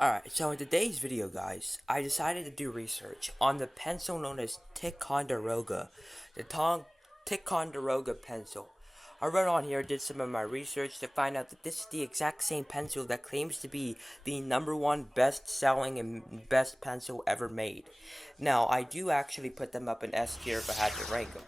Alright, so in today's video, guys, I decided to do research on the pencil known as Ticonderoga. Ticonderoga pencil. I went on here, did some of my research to find out that this is the exact same pencil that claims to be the #1 best-selling and best pencil ever made. Now, I do actually put them up in S tier if I had to rank them.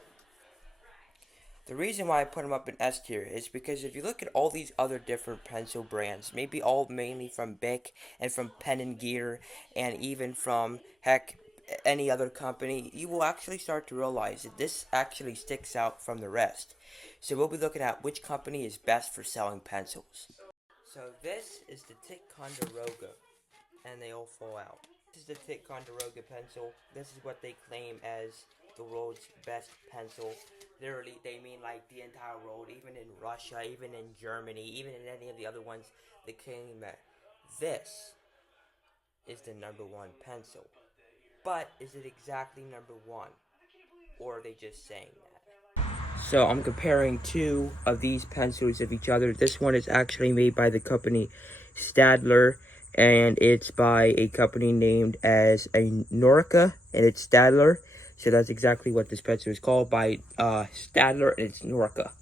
The reason why I put them up in S tier is because if you look at all these other different pencil brands, maybe all mainly from Bic and from Pen and Gear and even from, heck, any other company, you will actually start to realize that this actually sticks out from the rest. So we'll be looking at which company is best for selling pencils. So this is the Ticonderoga, and they all fall out. This is the Ticonderoga pencil. This is what they claim as the world's best pencil. Literally, they mean like the entire world, even in Russia, even in Germany, even in any of the other ones, they claim that this is the #1 pencil. But is it exactly #1? Or are they just saying that? So I'm comparing two of these pencils of each other. This one is actually made by the company Staedtler, and it's by a company named as a Norika, and it's Staedtler. So that's exactly what this pencil is called, by Staedtler, and it's Norika.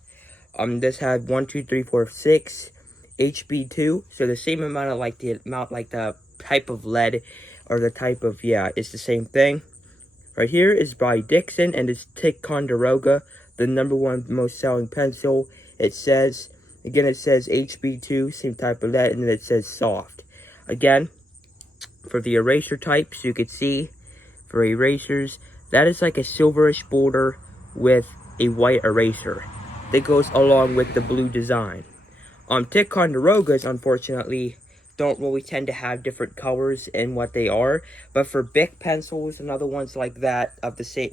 This had 1, 2, 3, 4, 6 HB2, so the same amount of like the type of lead, or the type of, yeah, it's the same thing. Right here is by Dixon, and it's Ticonderoga, the #1 most selling pencil. It says HB2, same type of lead, and then it says soft. Again, for the eraser types, you could see, for erasers, that is like a silverish border with a white eraser that goes along with the blue design. Ticonderogas, unfortunately, don't really tend to have different colors in what they are, but for Bic pencils and other ones like that of the same,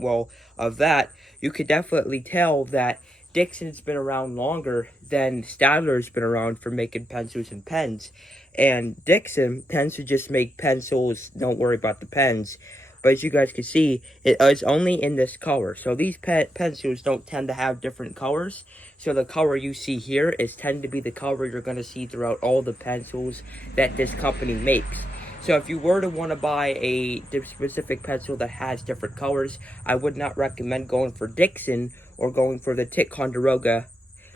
you could definitely tell that Dixon's been around longer than Staedtler's been around for making pencils and pens. And Dixon tends to just make pencils, don't worry about the pens. But as you guys can see, it is only in this color. So these pencils don't tend to have different colors. So the color you see here is tend to be the color you're going to see throughout all the pencils that this company makes. So if you were to want to buy a specific pencil that has different colors, I would not recommend going for Dixon or going for the Ticonderoga,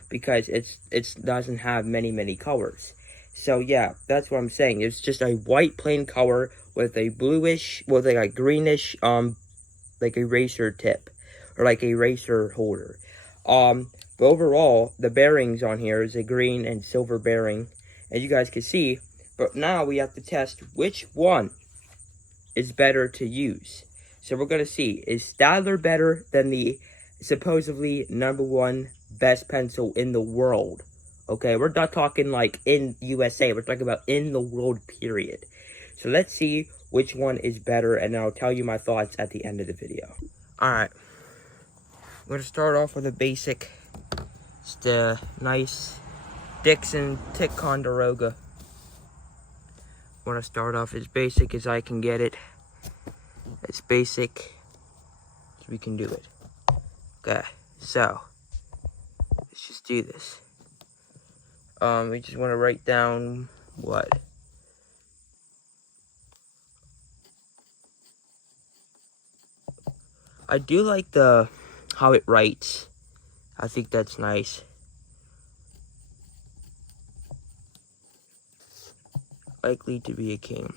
because it doesn't have many colors. So yeah, that's what I'm saying. It's just a white plain color with a bluish, with like a greenish, like eraser tip, or like a eraser holder. But overall, the bearings on here is a green and silver bearing, as you guys can see. But now we have to test which one is better to use. So we're gonna see, is Staedtler better than the supposedly #1 best pencil in the world? Okay, we're not talking like in USA, we're talking about in the world, period. So let's see which one is better, and I'll tell you my thoughts at the end of the video. Alright, I'm going to start off with a basic. It's the nice Dixon Ticonderoga. I want to start off as basic as I can get it. As basic as we can do it. Okay, so let's just do this. We just want to write down what? I do like how it writes. I think that's nice. Likely to be a king.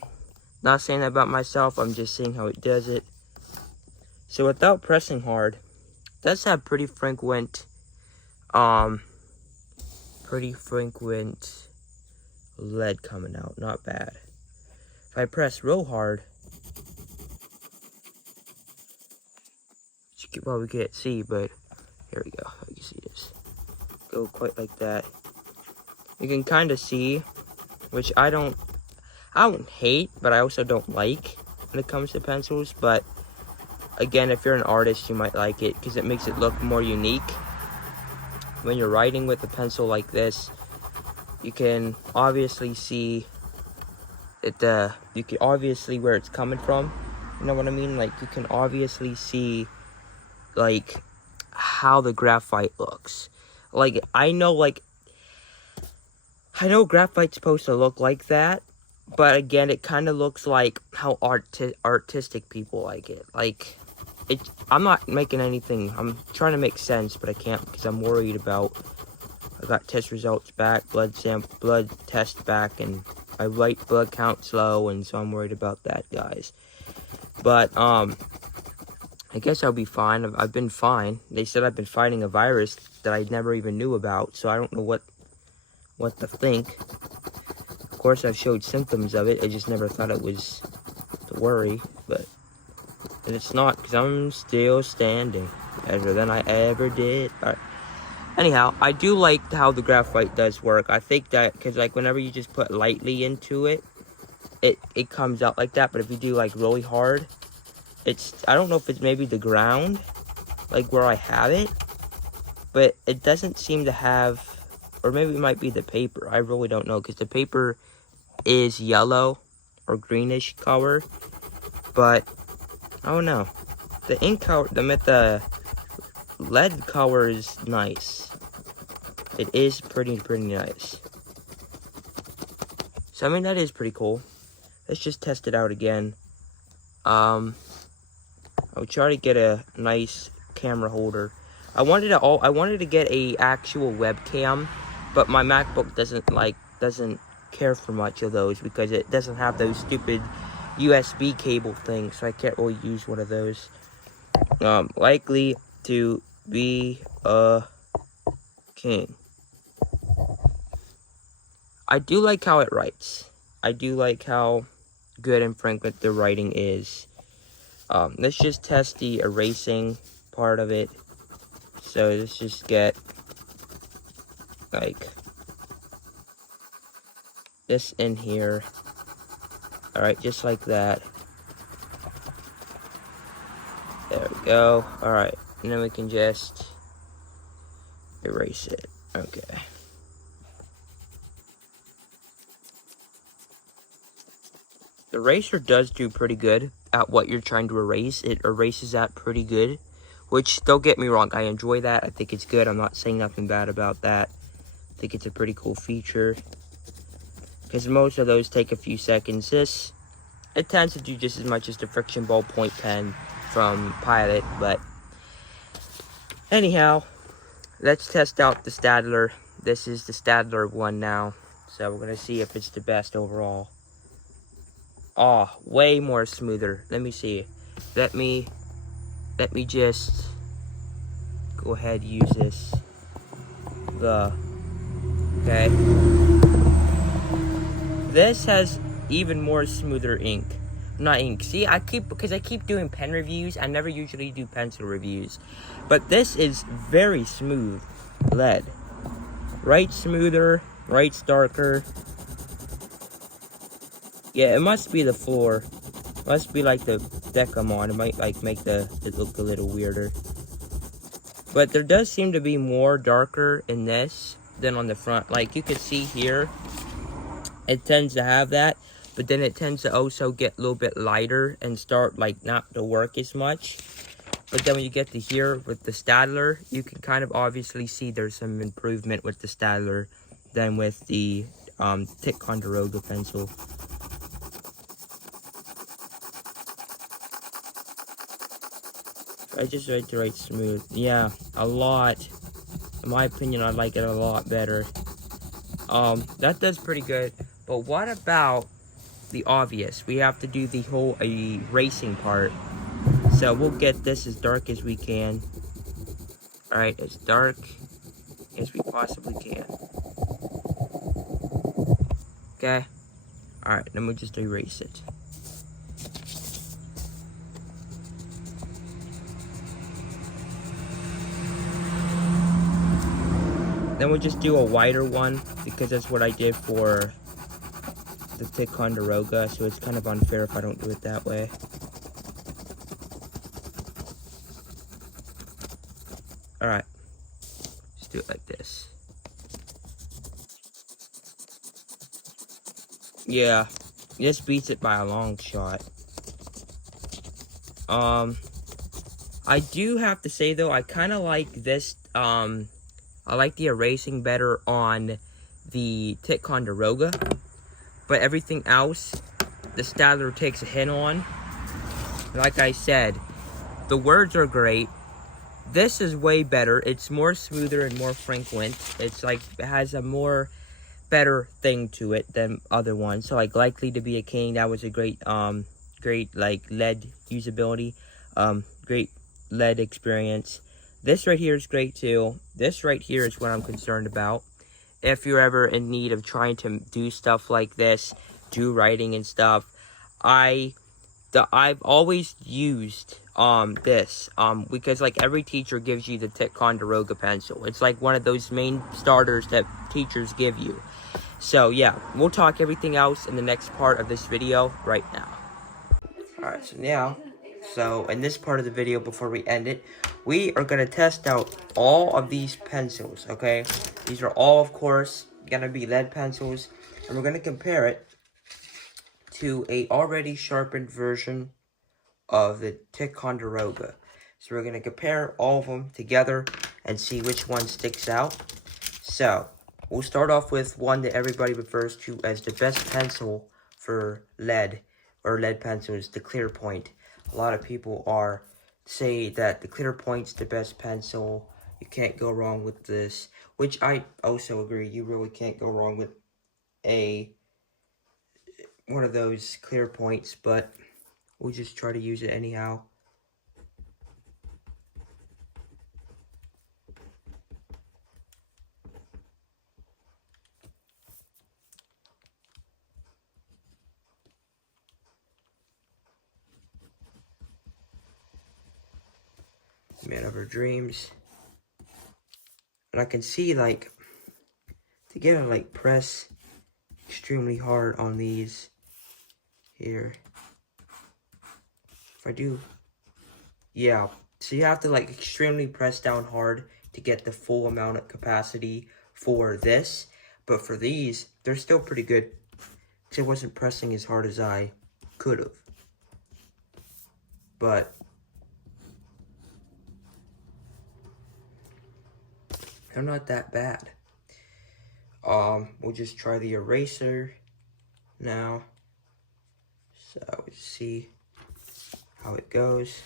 Not saying that about myself, I'm just saying how it does it. So without pressing hard, it does have pretty frequent lead coming out. Not bad. If I press real hard, you probably can't see, but here we go. You can see this. Go quite like that. You can kind of see, which I don't hate, but I also don't like when it comes to pencils. But again, if you're an artist, you might like it because it makes it look more unique. When you're writing with a pencil like this, you can obviously see it. You can obviously where it's coming from. You know what I mean? Like, you can obviously see like how the graphite looks. Like, I know graphite's supposed to look like that, But again, it kind of looks like how artistic people like it. Like, I'm not making anything. I'm trying to make sense, but I can't because I'm worried about. I got test results back, blood test back, and my white blood count's low, and so I'm worried about that, guys. But I guess I'll be fine. I've been fine. They said I've been fighting a virus that I never even knew about, so I don't know what to think. Of course, I've showed symptoms of it. I just never thought it was to worry, but and it's not because I'm still standing better than I ever did. All right. Anyhow, I do like how the graphite does work. I think that because like whenever you just put lightly into it, it comes out like that. But if you do like really hard, I don't know if it's maybe the ground, like where I have it, but it doesn't seem to have, or maybe it might be the paper. I really don't know because the paper is yellow or greenish color, but I don't know. The ink color, the lead color is nice. It is pretty nice. So I mean that is pretty cool. Let's just test it out again. I'll try to get a nice camera holder. I wanted to get a actual webcam, but my MacBook doesn't care for much of those because it doesn't have those stupid USB cable things, so I can't really use one of those. Likely to be a king. I do like how it writes. I do like how good and frequent the writing is. Let's just test the erasing part of it. So let's just get like this in here. Alright, just like that. There we go. Alright, and then we can just erase it. Okay. The eraser does do pretty good at what you're trying to erase. It erases that pretty good. Which, don't get me wrong, I enjoy that. I think it's good. I'm not saying nothing bad about that. I think it's a pretty cool feature. Because most of those take a few seconds. It tends to do just as much as the Friction Ballpoint pen from Pilot. But, anyhow, let's test out the Staedtler. This is the Staedtler one now. So, we're going to see if it's the best overall. Oh, way more smoother. Let me see. Let me just go ahead and use this. Okay. This has even more smoother ink. Not ink. See, because I keep doing pen reviews. I never usually do pencil reviews. But this is very smooth lead. Writes smoother, writes darker. Yeah, it must be the floor. Must be like the deck I'm on. It might like make it look a little weirder. But there does seem to be more darker in this than on the front. Like you can see here, it tends to have that. But then it tends to also get a little bit lighter and start like not to work as much. But then when you get to here with the Staedtler, you can kind of obviously see there's some improvement with the Staedtler than with the Ticonderoga pencil. I just like to write smooth. Yeah, a lot. In my opinion, I like it a lot better. That does pretty good. But what about the obvious? We have to do the whole erasing part. So we'll get this as dark as we can. Alright, as dark as we possibly can. Okay. Alright, then we'll just erase it. Then we'll just do a wider one, because that's what I did for the Ticonderoga, so it's kind of unfair if I don't do it that way. Alright, let's do it like this. Yeah, this beats it by a long shot. I do have to say though, I kind of like this, I like the erasing better on the Ticonderoga, but everything else, the Staedtler takes a hit on. Like I said, the words are great. This is way better. It's more smoother and more frequent. It's like, it has a more better thing to it than other ones. So like Likely to Be a King, that was a great great like lead usability, great lead experience. This right here is great too. This right here is what I'm concerned about. If you're ever in need of trying to do stuff like this, do writing and stuff, I've always used this because like every teacher gives you the Ticonderoga pencil. It's like one of those main starters that teachers give you. So yeah, we'll talk everything else in the next part of this video right now. Alright, so in this part of the video, before we end it, we are going to test out all of these pencils, okay? These are all, of course, going to be lead pencils, and we're going to compare it to a already sharpened version of the Ticonderoga. So we're going to compare all of them together and see which one sticks out. So, we'll start off with one that everybody refers to as the best pencil for lead, or lead pencils, the Clearpoint. A lot of people say that the Clearpoint's the best pencil. You can't go wrong with this, which I also agree. You really can't go wrong with one of those Clearpoints, but we'll just try to use it anyhow. Man of Our Dreams. And I can see, like, to get to, like, press extremely hard on these here. If I do, yeah. So you have to, like, extremely press down hard to get the full amount of capacity for this. But for these, they're still pretty good. Because I wasn't pressing as hard as I could have. But they're not that bad. We'll just try the eraser now. So we'll see how it goes.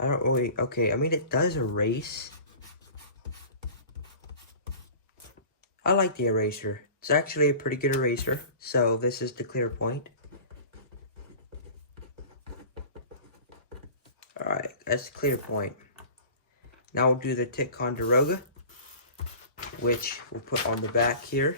I don't really, okay, I mean it does erase. I like the eraser. It's actually a pretty good eraser. So this is the Clearpoint. Alright, that's the Clearpoint. Now we'll do the Ticonderoga, which we'll put on the back here.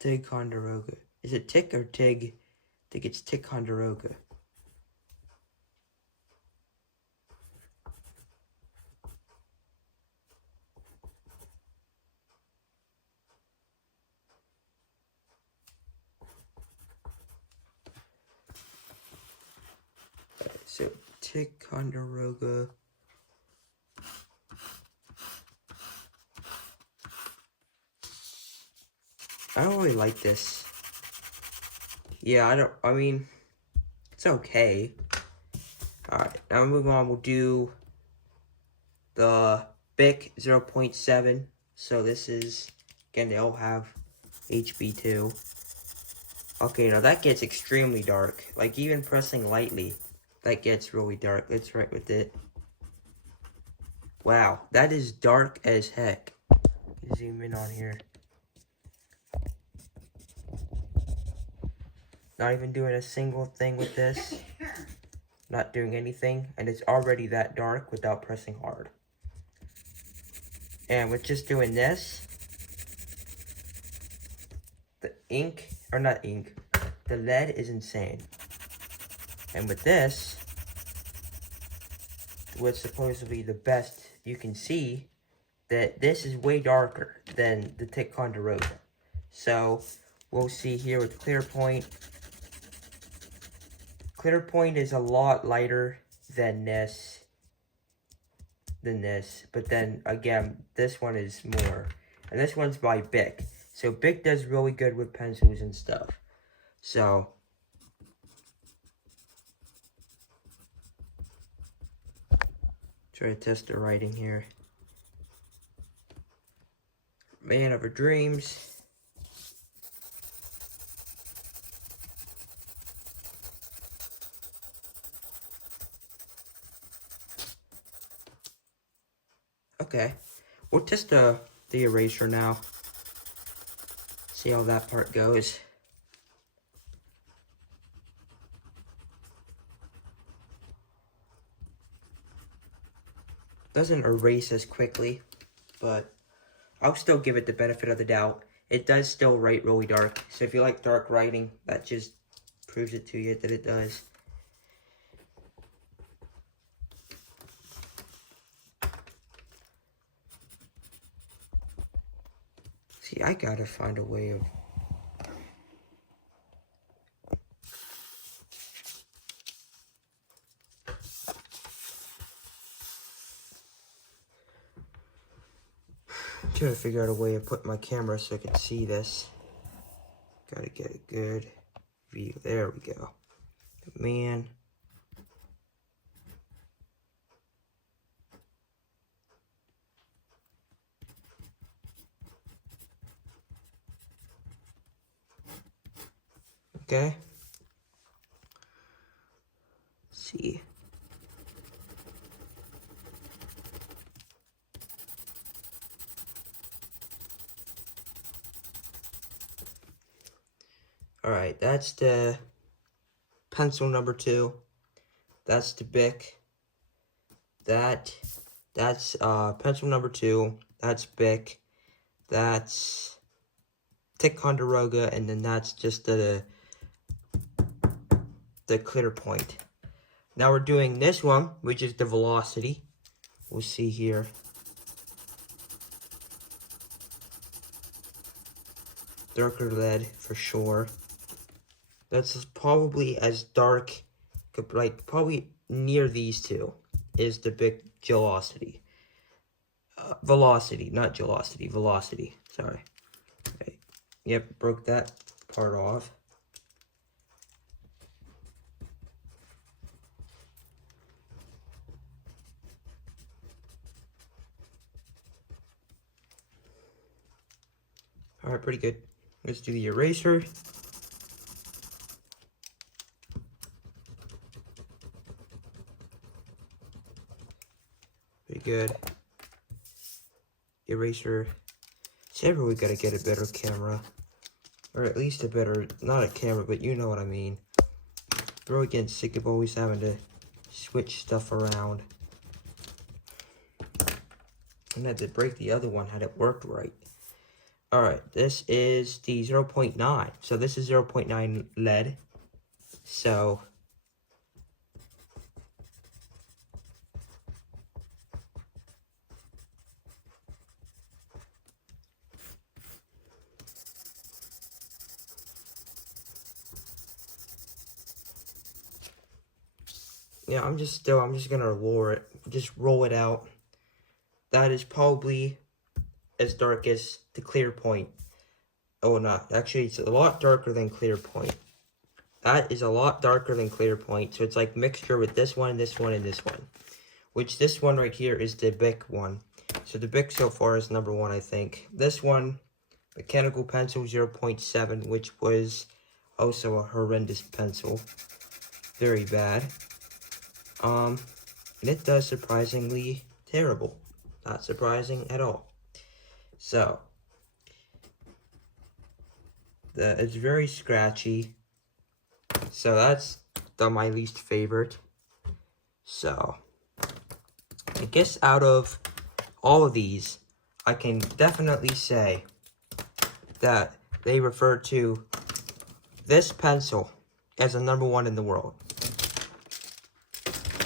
Ticonderoga. Is it Tick or Tig? I think it's Ticonderoga. So, Ticonderoga. I don't really like this. Yeah, I mean, it's okay. Alright, now moving on, we'll do the Bic 0.7. So this is, again, they all have HB2. Okay, now that gets extremely dark. Like, even pressing lightly, that gets really dark. Let's write with it. Wow, that is dark as heck. Zoom in on here. Not even doing a single thing with this. Not doing anything. And it's already that dark without pressing hard. And with just doing this, the ink, or not ink, the lead is insane. And with this, what's supposedly the best, you can see that this is way darker than the Ticonderoga. So, we'll see here with Clearpoint. Clearpoint is a lot lighter than this. But then, again, this one is more. And this one's by Bic. So, Bic does really good with pencils and stuff. So, Try to test the writing here. Man of her dreams. Okay, we'll test the eraser now. See how that part goes. Doesn't erase as quickly, but I'll still give it the benefit of the doubt. It does still write really dark, so if you like dark writing, that just proves it to you that it does. See, I gotta find a way of... Trying to figure out a way of putting my camera so I can see this. Gotta get a good view. There we go. Man. Okay. Let's see. Alright, that's the pencil number 2. That's the Bic. That's pencil number 2. That's Bic. That's Ticonderoga, and then that's just the clear point. Now we're doing this one, which is the velocity. We'll see here. Darker lead for sure. That's probably as dark, like probably near these two, is the Bic Gelocity. Velocity, not Gelocity, velocity. Sorry. Okay. Yep, broke that part off. Alright, pretty good. Let's do the eraser. Pretty good. Eraser. Saber, we gotta get a better camera. Or at least a better, not a camera, but you know what I mean. Bro, getting sick of always having to switch stuff around. And I had to break the other one had it worked right. Alright, this is the 0.9. So this is 0.9 lead. So yeah, I'm just gonna roll it out. That is probably as dark as the clear point. Oh, not. Actually, it's a lot darker than clear point. That is a lot darker than clear point. So it's like mixture with this one, this one, and this one. Which this one right here is the Bic one. So the Bic so far is number 1, I think. This one, mechanical pencil 0.7, which was also a horrendous pencil. Very bad. And it does surprisingly terrible. Not surprising at all. So, it's very scratchy. So that's my least favorite. So, I guess out of all of these, I can definitely say that they refer to this pencil as a number 1 in the world.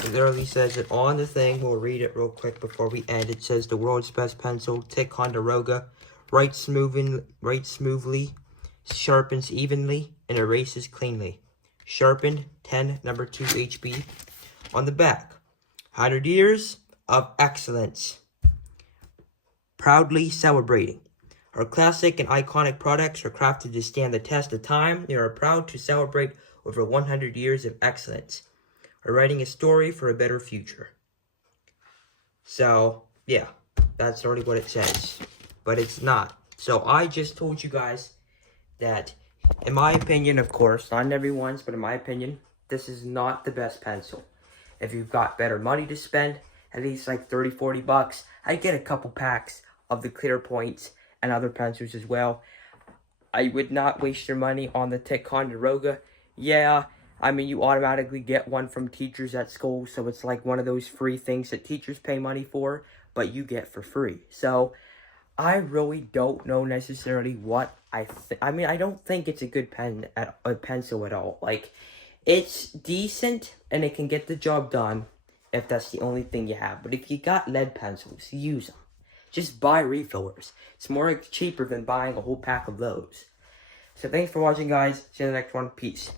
It literally says it on the thing. We'll read it real quick before we end. It says the world's best pencil, Ticonderoga, writes smoothly, sharpens evenly, and erases cleanly. Sharpened 10 number 2 HB. On the back, 100 years of excellence. Proudly celebrating. Our classic and iconic products are crafted to stand the test of time. They are proud to celebrate over 100 years of excellence. Are writing a story for a better future. So, yeah, that's already what it says. But it's not. So, I just told you guys that, in my opinion, of course, not in everyone's, but in my opinion, this is not the best pencil. If you've got better money to spend, at least like 30, 40 bucks, I'd get a couple packs of the clear points and other pencils as well. I would not waste your money on the Ticonderoga. Yeah, I mean, you automatically get one from teachers at school, so it's like one of those free things that teachers pay money for, but you get for free. So, I really don't know necessarily what I mean, I don't think it's a good a pencil at all. Like, it's decent, and it can get the job done if that's the only thing you have. But if you got lead pencils, use them. Just buy refillers. It's more cheaper than buying a whole pack of those. So thanks for watching, guys. See you in the next one. Peace.